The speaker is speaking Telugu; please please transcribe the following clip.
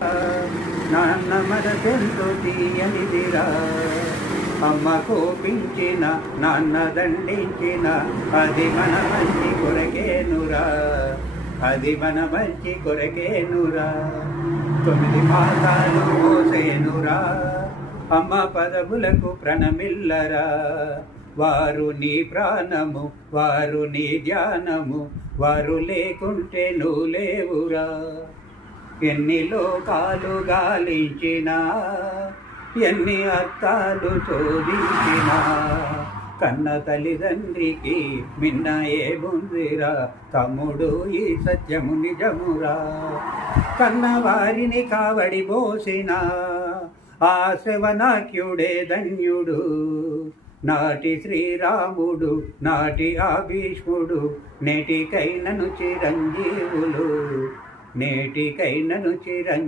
నాన్న మనసెంతో తీయనిదిరా, అమ్మ కోపించిన నాన్న దండించిన అది మన మంచి కొరకేనురా, అది మన మంచి కొరకేనురా. 9 మాసాలు మోసేనురా, అమ్మ పదవులకు ప్రణమిల్లరా. వారు నీ ప్రాణము, వారు నీ ధ్యానము, వారు లేకుంటే నువ్వు లేవురా. ఎన్ని లోకాలు గాలించినా, ఎన్ని అర్థాలు శోధించినా, కన్న తల్లిదండ్రికి మిన్న ఏముందిరా తమ్ముడు, ఈ సత్యము నిజమురా. కన్న వారిని కావడి పోసిన ఆ శ్రవణాఖ్యుడే ధన్యుడు. నాటి శ్రీరాముడు, నాటి ఆ భీష్ముడు, నేటికైనను చిరంజీవులు, నేటికైనను చిరంజీవులు.